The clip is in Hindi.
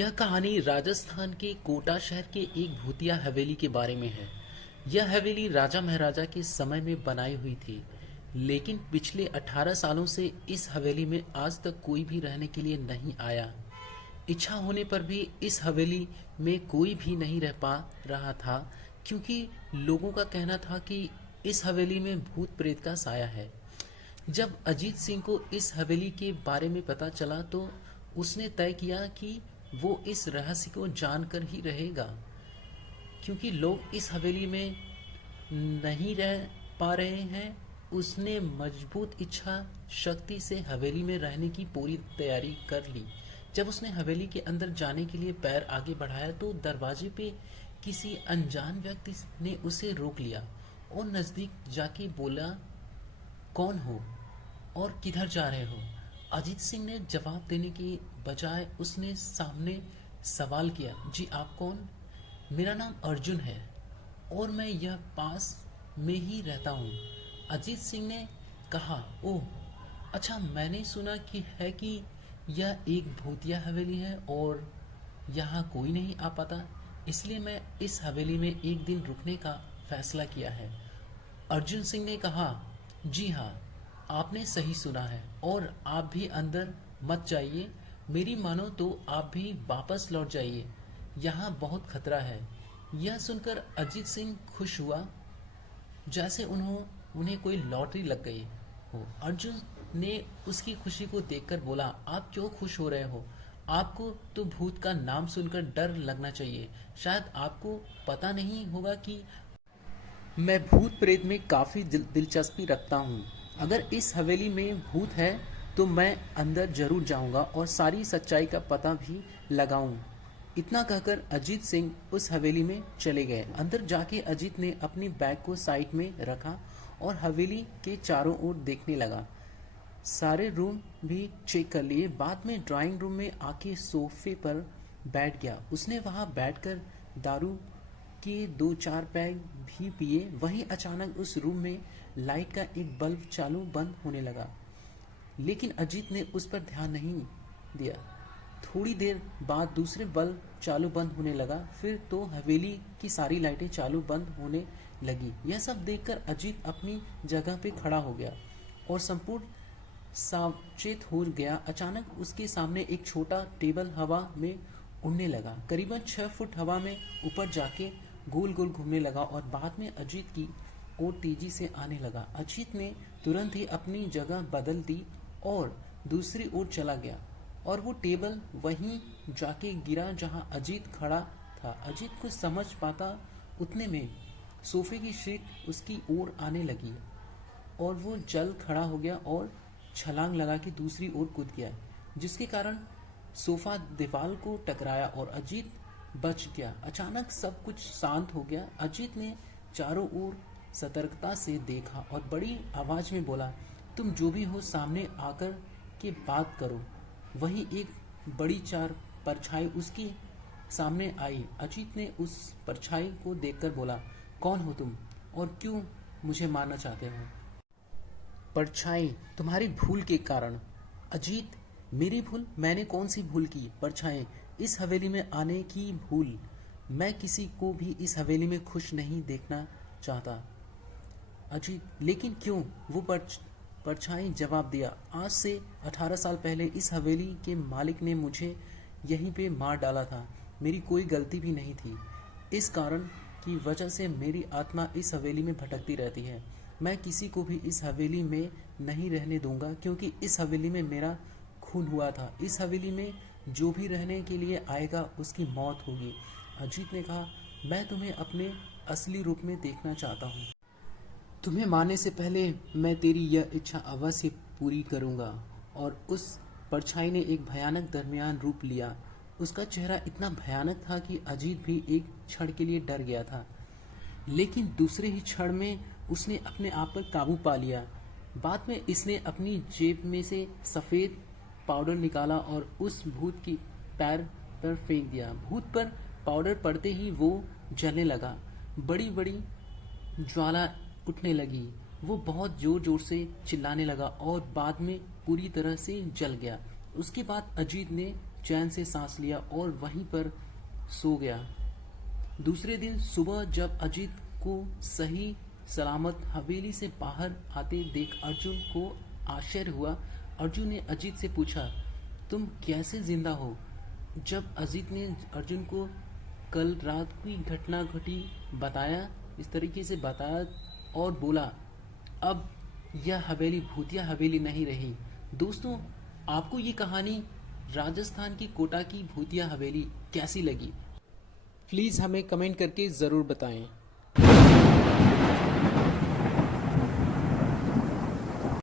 यह कहानी राजस्थान के कोटा शहर के एक भूतिया हवेली के बारे में है। यह हवेली राजा महाराजा के समय में बनाई हुई थी, लेकिन पिछले 18 सालों से इस हवेली में आज तक कोई भी रहने के लिए नहीं आया। इच्छा होने पर भी इस हवेली में कोई भी नहीं रह पा रहा था, क्योंकि लोगों का कहना था कि इस हवेली में भूत प्रेत का साया है। जब अजीत सिंह को इस हवेली के बारे में पता चला तो उसने तय किया कि वो इस रहस्य को जानकर ही रहेगा, क्योंकि लोग इस हवेली में नहीं रह पा रहे हैं। उसने मजबूत इच्छा शक्ति से हवेली में रहने की पूरी तैयारी कर ली। जब उसने हवेली के अंदर जाने के लिए पैर आगे बढ़ाया तो दरवाजे पे किसी अनजान व्यक्ति ने उसे रोक लिया और नजदीक जाके बोला, कौन हो और किधर जा रहे हो? अजीत सिंह ने जवाब देने के बजाय उसने सामने सवाल किया, जी आप कौन? मेरा नाम अर्जुन है और मैं यह पास में ही रहता हूँ। अजीत सिंह ने कहा, ओह अच्छा, मैंने सुना कि यह एक भूतिया हवेली है और यहाँ कोई नहीं आ पाता, इसलिए मैं इस हवेली में एक दिन रुकने का फैसला किया है। अर्जुन सिंह ने कहा, जी हाँ, आपने सही सुना है और आप भी अंदर मत जाइए। मेरी मानो तो आप भी वापस लौट जाइए, यहाँ बहुत खतरा है। यह सुनकर अजीत सिंह खुश हुआ, जैसे उन्हें कोई लॉटरी लग गई हो। अर्जुन ने उसकी खुशी को देखकर बोला, आप क्यों खुश हो रहे हो? आपको तो भूत का नाम सुनकर डर लगना चाहिए। शायद आपको पता नहीं होगा कि मैं भूत प्रेत में काफ़ी दिलचस्पी रखता हूँ। अगर इस हवेली में भूत है तो मैं अंदर जरूर जाऊंगा और सारी सच्चाई का पता भी लगाऊं। इतना कहकर अजीत सिंह उस हवेली में चले गए। अंदर जाके अजीत ने अपनी बैग को साइड में रखा और हवेली के चारों ओर देखने लगा। सारे रूम भी चेक कर लिए। बाद में ड्राइंग रूम में आके सोफे पर बैठ गया। उसने वहां बैठकर दारू के 2-4 पैग भी पिए। वहीं अचानक उस रूम में लाइट का एक बल्ब चालू बंद होने लगा, लेकिन अजीत ने उस पर ध्यान नहीं दिया। थोड़ी देर बाद दूसरे बल्ब चालू बंद होने लगा, फिर तो हवेली की सारी लाइटें चालू बंद होने लगी। यह सब देखकर अजीत अपनी जगह पे खड़ा हो गया और संपूर्ण सावचेत हो गया। अचानक उसके सामने एक छोटा टेबल हवा में उड़ने लगा, करीबन 6 फुट हवा में ऊपर जाके गोल गोल घूमने लगा और बाद में अजीत की ओर तेजी से आने लगा। अजीत ने तुरंत ही अपनी जगह बदल दी और दूसरी ओर चला गया और वो टेबल वहीं जाके गिरा जहां अजीत खड़ा था। अजीत कुछ समझ पाता उतने में सोफे की शीट उसकी ओर आने लगी और वो जल खड़ा हो गया और छलांग लगा के दूसरी ओर कूद गया, जिसके कारण सोफा दीवार को टकराया और अजीत बच गया। अचानक सब कुछ शांत हो गया। अजीत ने चारों ओर सतर्कता से देखा और बड़ी आवाज में बोला, तुम जो भी हो सामने आकर के बात करो। वहीं एक बड़ी चार परछाई उसके सामने आई। अजीत ने उस परछाई को देखकर बोला, कौन हो तुम और क्यों मुझे मारना चाहते हो? परछाई, तुम्हारी भूल के कारण। अजीत, मेरी भूल? मैंने कौन सी भूल की? परछाई, इस हवेली में आने की भूल। मैं किसी को भी इस हवेली में खुश नहीं देखना चाहता। अजीत, लेकिन क्यों? वो परछाई जवाब दिया, आज से 18 साल पहले इस हवेली के मालिक ने मुझे यहीं पे मार डाला था। मेरी कोई गलती भी नहीं थी। इस कारण की वजह से मेरी आत्मा इस हवेली में भटकती रहती है। मैं किसी को भी इस हवेली में नहीं रहने दूंगा, क्योंकि इस हवेली में मेरा खून हुआ था। इस हवेली में जो भी रहने के लिए आएगा उसकी मौत होगी। अजीत ने कहा, मैं तुम्हें अपने असली रूप में देखना चाहता हूँ। तुम्हें मारने से पहले मैं तेरी यह इच्छा अवश्य पूरी करूंगा। और उस परछाई ने एक भयानक दरमियान रूप लिया। उसका चेहरा इतना भयानक था कि अजीत भी एक क्षण के लिए डर गया था, लेकिन दूसरे ही क्षण में उसने अपने आप पर काबू पा लिया। बाद में इसने अपनी जेब में से सफेद पाउडर निकाला और उस भूत की पैर पर फेंक दिया। भूत पर पाउडर पड़ते ही वो जलने लगा। बड़ी बड़ी ज्वाला उठने लगी। वो बहुत जोर जोर से चिल्लाने लगा और बाद में पूरी तरह से जल गया। उसके बाद अजीत ने चैन से सांस लिया और वहीं पर सो गया। दूसरे दिन सुबह जब अजीत को सही सलामत हवेली से बाहर आते देख अर्जुन को आश्चर्य हुआ। अर्जुन ने अजीत से पूछा, तुम कैसे जिंदा हो? जब अजीत ने अर्जुन को कल रात की घटना घटी बताया, इस तरीके से बताया और बोला, अब यह हवेली भूतिया हवेली नहीं रही। दोस्तों, आपको ये कहानी राजस्थान की कोटा की भूतिया हवेली कैसी लगी? प्लीज़ हमें कमेंट करके ज़रूर बताएं।